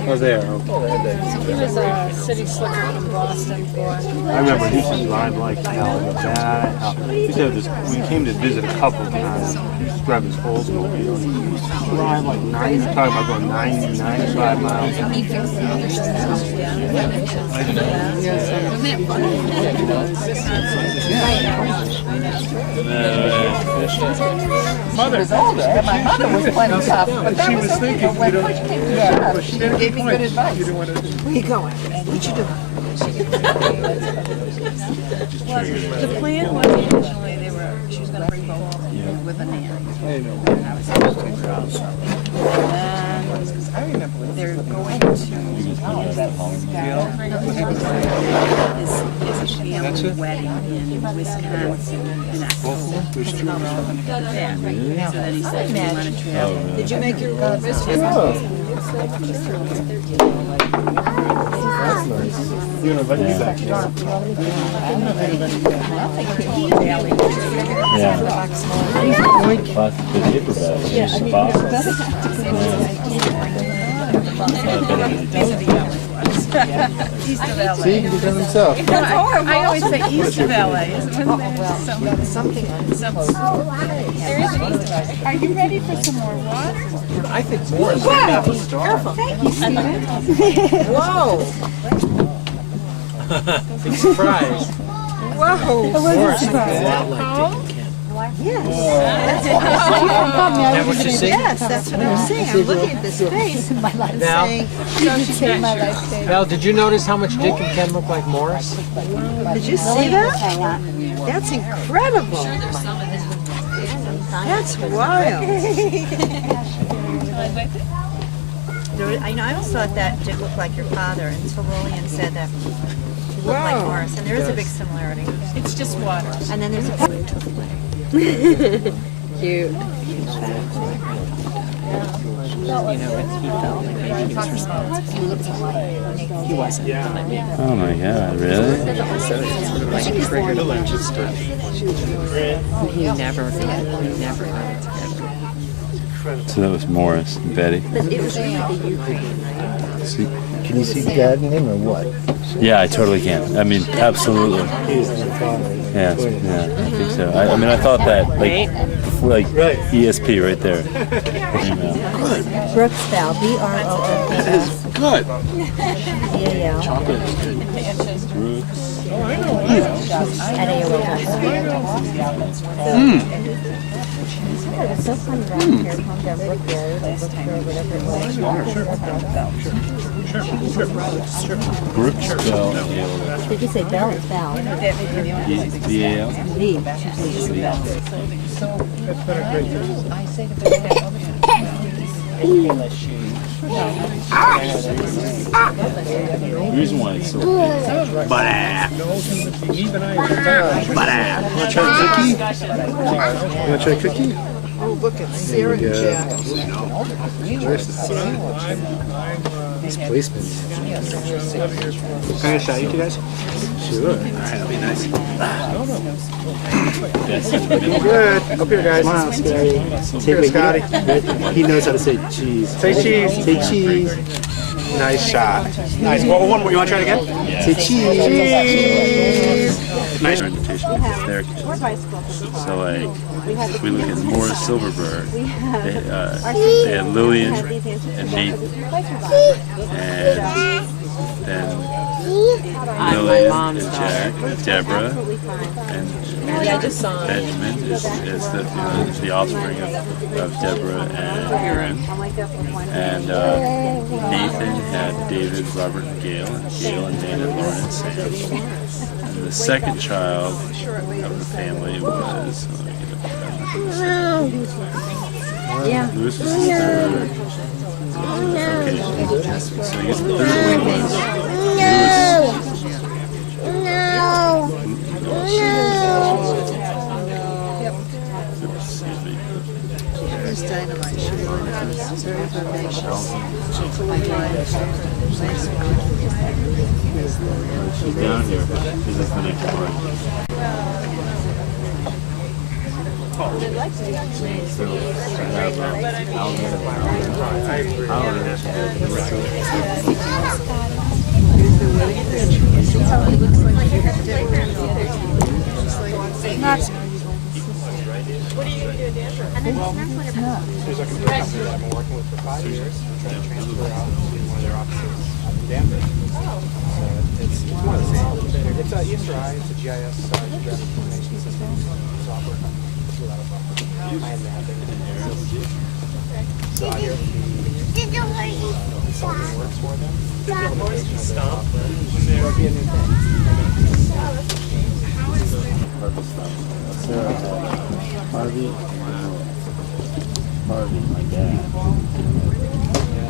Oh, there. Okay. He was a city slicker from Boston for. I remember he used to drive like hell. He used to have this, when he came to visit a couple times, he used to drive his Oldsmobile. He used to drive like 90, talking about going 90, 95 miles. Mother was older. My mother was plenty tough. But She was thinking, you know, yeah, but she she made a gave good me point. good advice. You didn't want to. Where you going? What you doing? The plan was originally she was going to bring both with a nanny. And I was supposed to girls. And they're going to is a family wedding in Wisconsin in October. So then he said, "Do you want to travel?" Did you make your visit? That's nice. You know, but he's back. Yeah. Lots of good paperbacks. Yeah, I mean, East of LA. See, he did it himself. I always say east of LA. Something. There is an east of LA. Are you ready for some more water? I think more is enough to start. Thank you, Stephen. Whoa! Big surprise. Whoa! Morris is a lot like Yes. Is that what you're saying? Yes, that's what I'm saying. I'm looking at this face and Val? saying, Val, did you notice how much Dick and Ken look like Morris? did you see that? That's incredible. That's wild. I always thought that Dick looked like your father until Lillian said that he looked like Wow. Morris, and there is a big similarity. It's just water. And then there's a Cute. He wasn't. Oh my God, really? He never got it together. So that was Morris and Betty. But it was really the Ukraine, right? See, can you see the dad in him or what? Yeah, I totally can. I mean, absolutely. He's the father. Yeah, yeah, I think so. I mean, I thought that, like ESP right there. You know. Brooks Val, B-R-O-O-K. That is good. Yeah. Chocolate is good. Brooks. At It was so funny around here, home down Brookdale, whatever it was. Brooks Bell. Did you say Bell? It's Val. B-A-L? V. That's been a great visit. The reason why it's so big. Want to try a cookie? You want to try a cookie? Oh, look at Sarah and Jack. Where's the sun? These placements. Can I shout you two guys? Sure. All right, that'll be nice. Looking good. Up here, guys. Come on, Scotty. Here, Scotty. He knows how to say cheese. Say cheese. Say cheese. Nice shot. Nice. Well, one more. You want to try it again? Yeah. Say cheese. Nice. Invitation to their kids. So like, if we look at Morris Silverberg, they had Lillian and Nathan, and then Lillian and Jack, Deborah, and Benjamin is the offspring of Deborah and Aaron. And Nathan had David, Robert, and Gail and Dana, Lauren, and Sam. And the second child of the family was, Yeah. Lewis was the third. Okay. So I guess the third one was There's Dynamite. She really knows. She's very She's down here. This is the next part. So I have What are you going to do, Dan? There's like a new company that I've been working with for 5 years. We're trying to transfer out to one of their offices up in Danvers. So it's more of the same. It's Easter Eye. It's a GIS geographic information system software. It's a lot of high-end mapping. So here something works for them. Stop. It'll be a new thing. Harvey, my dad,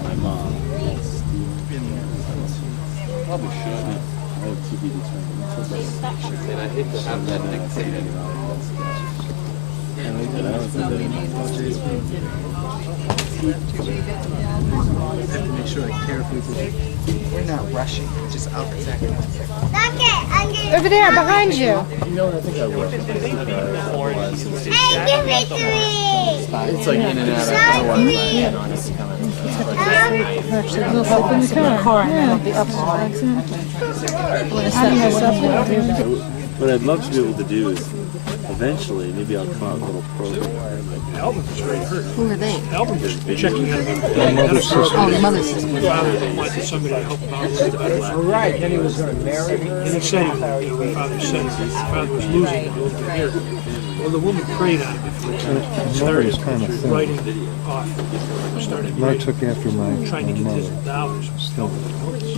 my mom. Probably should. I have to be determined. And I hate to have that dictated. And I did. I was in have to make sure I carefully we're not rushing, we're just out exactly. Over there, behind you. You know what I think I will. Hey, give it to me! It's like in and out. I don't want to, you know, it's kind of. Actually, we'll open the car and then it'll be up What I'd love to be able to do is eventually, maybe I'll come out with a little program. Alvin was very hurt. Who are they? Alvin was checking out My mother's sister. Oh, the mother's sister. My father wanted somebody to help him out a little better. All right, then he was going to marry me. And he said, my father said, my father was losing a little bit here. Well, the woman prayed on him before he started writing off. Started I took after my trying to get mother. $1,000 Still.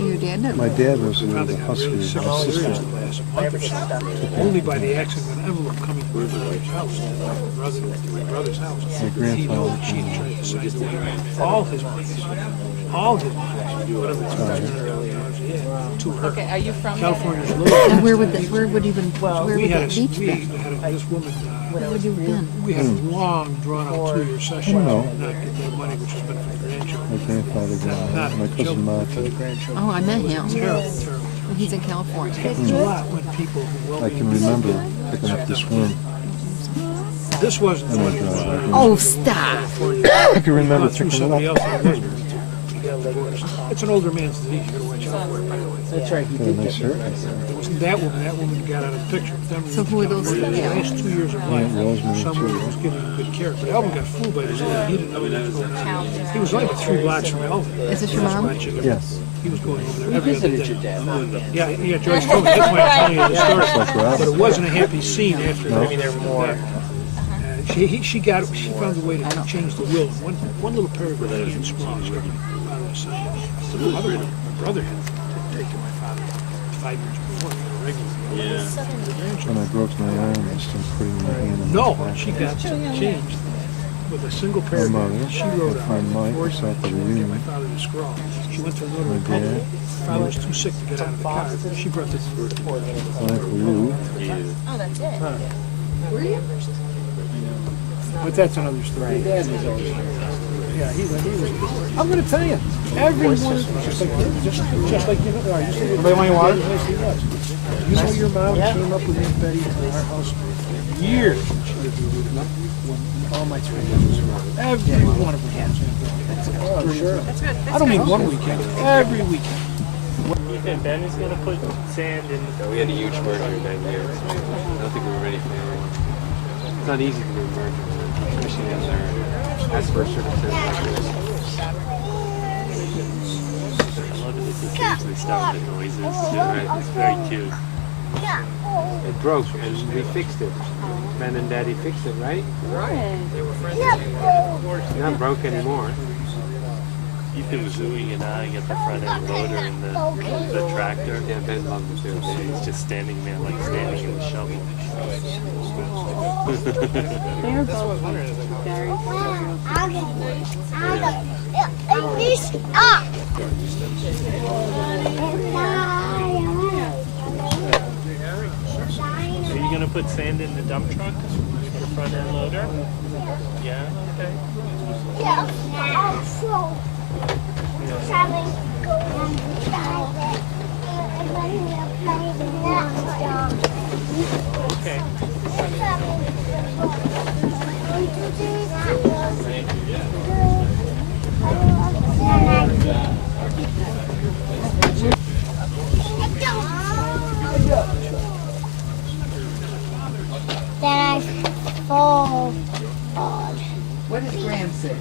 Your dad never. My dad was a husky. My sister. Only by the accident of an envelope coming to my father's house, my brother's house. My grandfather. She had tried to sign away all his money, whatever it's $200,000 to her. Okay, are you from California's And lowest. where would that beach be? This woman. Where would you have been? We had a long, drawn-out 2-year session to not get that money, which has been for the grandchildren. My grandfather died. My cousin Monty. Oh, I met him. Terrible. He's in California. It's a lot when people who I can remember picking up this worm. This wasn't the money. Oh, stop. I can remember Through picking somebody it else up. that was married. It's an older man's disease. You gotta watch out for it, by the way. That's right, he Got a did nice get haircut. It wasn't that woman. That woman got out of the picture. But then So who are those? the last 2 years of life, Rosemary, someone too. was getting good care. But Elvin got fooled by this lady. He didn't know what was going on. He was only about 3 blocks from Elvin. Is this your mom? Yes. He was going over there every other visited your day. dad. Yeah, Joyce told me. That's why I'm telling you the story. Like Rob. But it wasn't a happy scene after. No. Maybe there were more. She found a way to change the will. One little paragraph in small. My father was saying, the other one, my brother had taken my father 5 years before. When I broke my arm, I started putting my hand on No, my back. she got changed with a single My paragraph. mother, She wrote my friend Mike, a was at the my reunion. father to scrawl. She went to a notary My public. dad. My father was too sick to get out of the car. She brought this to the report. Uncle Lou. Oh, that's it. Were you? But that's another story. Dad was always Yeah, he was. I'm going to tell you, everyone, just like you know, Anybody want your water? You know your mom came up with Aunt Betty to our house for years. She lived with all my 3 brothers. Every one of them. Oh, sure. I don't mean one weekend, every weekend. And Ben is going to put sand in. Yeah, we had a huge merger in 9 years. I don't think we were ready for it. It's not easy to do a merger, especially as they're as first certificate like this. I love it if they usually start with the noises too, right? It's very cute. It broke and we fixed it. Ben and Daddy fixed it, right? Right. They were friends. It's not broke anymore. You've been zooing and eyeing at the front end loader and the tractor. Yeah, Ben loved it too. And he's just standing there like standing in the shovel. They're both very Are you going to put sand in the dump truck for the front end loader? Yeah, okay. Okay. Then I fall hard. What does Graham say?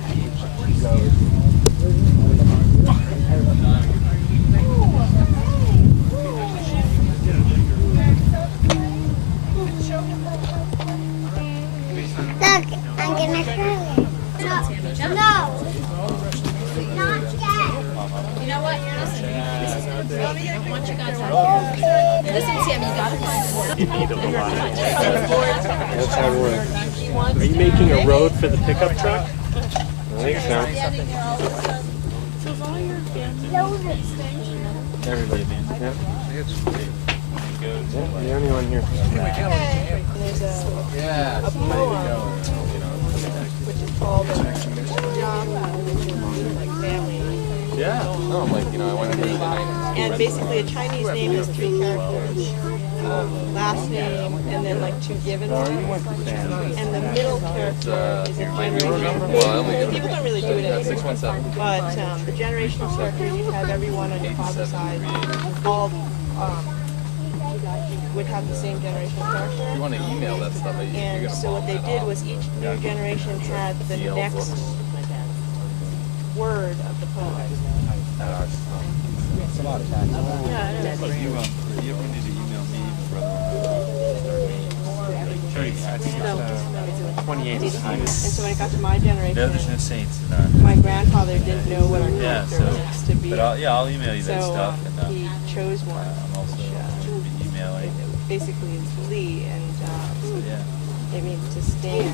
Look, I'm gonna hurt it. No, not yet. You know what? Listen, this is gonna break. I want you guys out here. Listen, Sam, you gotta find That's how it works. Are you making a road for the pickup truck? I think so. Everybody, man. Yeah. The only one here. Yeah. a poem, which is called Family. Yeah. No, like, I went to the And basically a Chinese name has 3 characters. Last name and then like 2 given ones. And the middle character is a generational. People don't really do it anymore. 617. But the generational character, you have everyone on your father's side. All would have the same generational character. If you want to email that stuff, And so what they did was each new generation had the next word of the poem. It's a lot of time. Yeah, it is. You ever need to email me, brother? 28 And so when it got to my generation, There's no saints. my grandfather didn't know what our Yeah, character so, was to be. but I'll email you that So stuff. And, he chose one. I'm also emailing. Basically, it's Lee, and Yeah. it means to stand.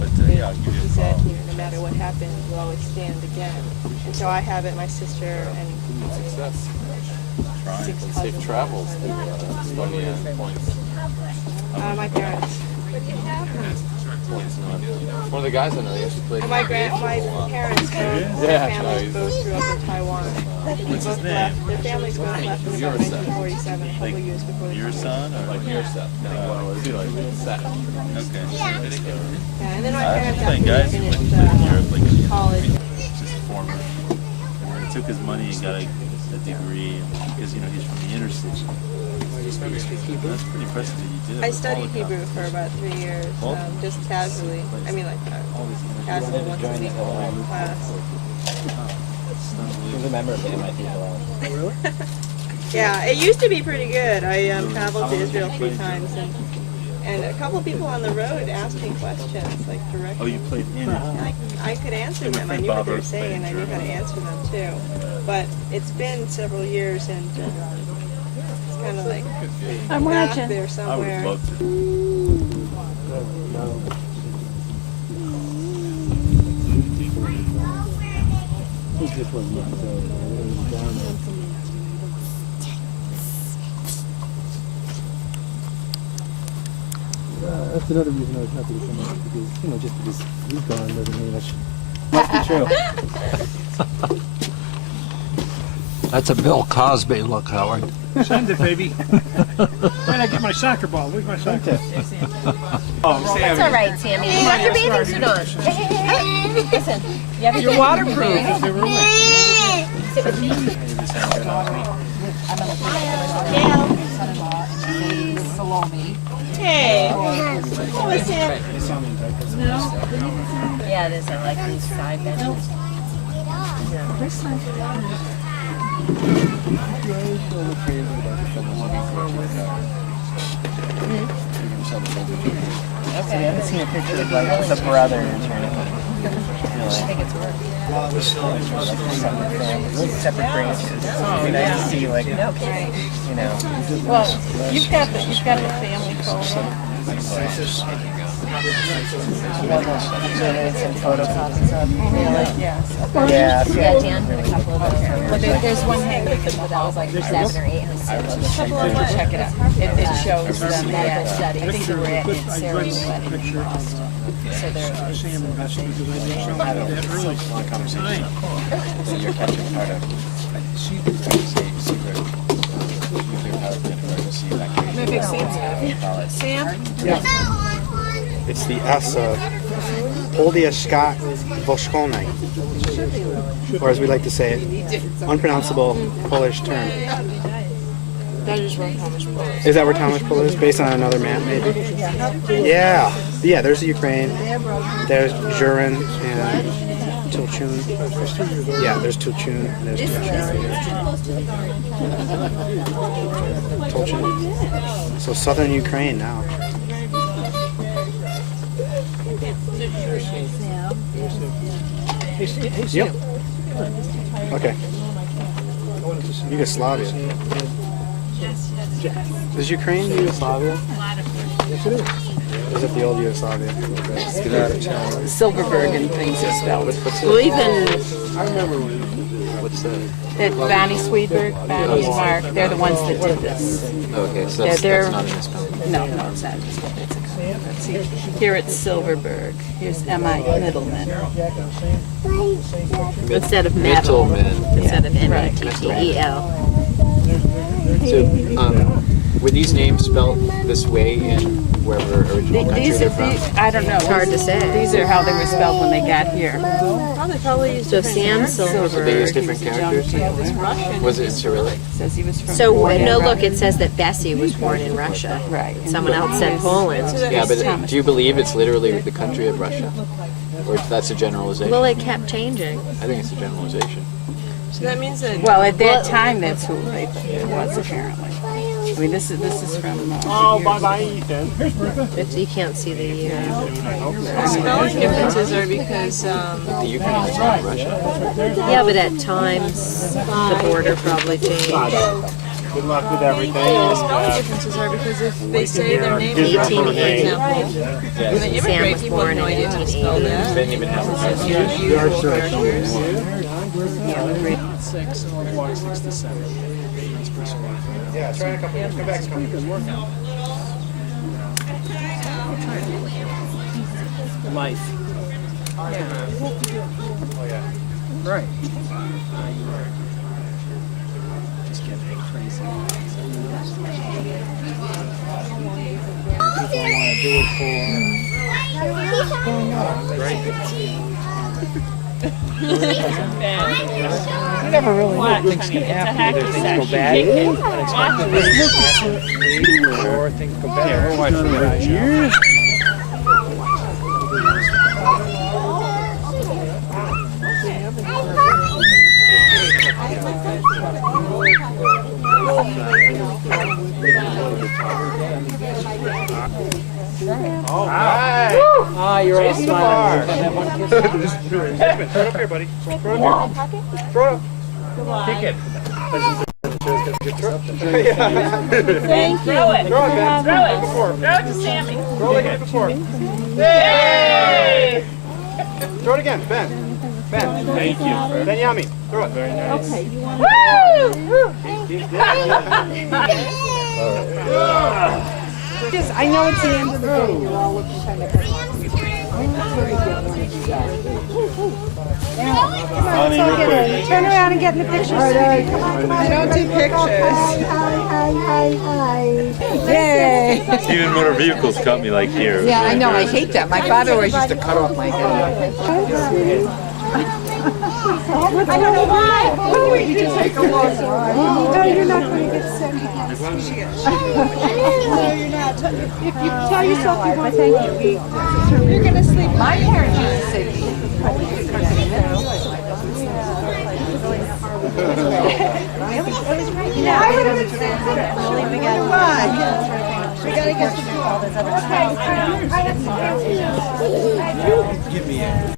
But, yeah, I'll give you He a said, call. no matter what happens, we'll always stand again. And so I have it, my sister, and Success. Trying. Safe travels. Points. My parents. One of the guys I know, he actually played. And my parents, both, Yeah, their families both grew up in Taiwan. What's his Both name? left. Their families both left in about 1947, a couple years before the Your son or like your son? Okay. Yeah, and then my parents playing after guys they who went finished to Europe, like college. just former. He took his money and got a degree because he's from the inner city. That's pretty impressive that you did. I studied Hebrew for about 3 years, just casually. I mean, like casually once a week in class. He was a member of the MIT. Oh, really? Yeah, it used to be pretty good. I traveled to Israel 3 times, and a couple people on the road asked me questions, like directly. Oh, you played in it? I could answer them. I knew what they were saying, and I knew how to answer them too. But it's been several years, and it's kind of like I'm back watching. there somewhere. I would love to. This was not that's another reason I was happy to come out, because, just because he's gone doesn't mean I should. Must be true. That's a Bill Cosby look, Howard. Send it, baby. Where'd I get my soccer ball? Where's my soccer ball? Oh, that's all right, Sammy. You have your bathing suit on. Listen, you have You're waterproof. Sit with me. Hey. Listen. Yeah, it is. I like these side benches. I haven't seen a picture of like the brother or anything. I think it's work. Separate branches. It'd be nice to see like, Well, you've got the family photo. Some photocopies of Yeah, Dan put a couple of those. Well, there's one hanging that was like 7 or 8 in the series. Check it out. It shows them medical study. I think they were at Sarah's wedding in Boston. Sam and Betsy, because I know some of that early long conversation. So you're catching part of secret. Secret nuclear power plant where you see that. Can I pick Sam? Yeah. It's the S of Poldia Scott Voszkolny, or as we like to say it, unpronounceable Polish term. That is where Thomas Bull is. Is that where Thomas Bull is? Based on another map, maybe? Yeah. Yeah, there's the Ukraine. There's Zhurin and Tulchun. Yeah, there's Tulchun. And there's Tulchun. So southern Ukraine now. Hey, Sam. Yep. Okay. Yugoslavia. Is Ukraine Yugoslavia? Yes, it is. Is it the old Yugoslavia? Let's get out of town. Silverberg and things are spelled. Well, even I remember when. What's that? That Bonnie Swedberg, Bonnie and Mark, they're the ones that did this. Okay, so They're- that's not a misspelling. No, it's not. It's let's see. Here it's Silverberg. Here's M.I. Middleman. instead of metal, Middleman. instead of Right. METTEL. So, were these names spelled this way in wherever original country These they're are, from? I don't know. It's hard to say. These are how they were spelled when they got here. Probably used so Sam Silverberg. So they used different characters? Was it Cyrillic? Says he was from So Poland. no, look, it says that Bessie was born in Russia. Right. Someone else said Poland. Yeah, but do you believe it's literally the country of Russia? Or that's a generalization? Well, it kept changing. I think it's a generalization. So that means that. Well, at that time, that's who it was apparently. I mean, this is from. Bye, Ethan. You can't see the year. The spelling differences are because. The Ukraine is not Russia. Yeah, but at times the border probably changed. Good luck with everything. The spelling differences are because if they say their name is Russian, for example, when they Sam immigrate, was people have born no in idea how to spell that. They didn't even have a It's just usual characters. 6 and we'll walk 6 to 7. Yeah, try in a couple years. Come back. Life. Oh, yeah. Right. Just getting crazy. People want to do it You never really know. Things can happen. Either things go bad, unexpectedly, or things go better. Yeah, we'll watch for years. All right. Ah, you're all smiling. Throw it up here, buddy. Throw it up here. Throw it up. Kick it. Thank you. Throw it, Ben. Throw it. Throw it to Sammy. Throw it like you did before. Yay! Throw it again, Ben. Ben. Thank you. Ben Yami. Throw it. Very nice. Okay, you want I know it's the end of the day. You're all looking kind of good. Turn around and get in the picture. Come on. I don't do pictures. Hi. Yay. Even motor vehicles cut me like here. Yeah, I know. I hate that. My father always used to cut off my head. I don't know why. Oh, you just take a walk. No, you're not going to get sent again. No, you're not. If you tell yourself you want to, you're going to sleep. My parents used to say, we got to get to all this other stuff. Give me a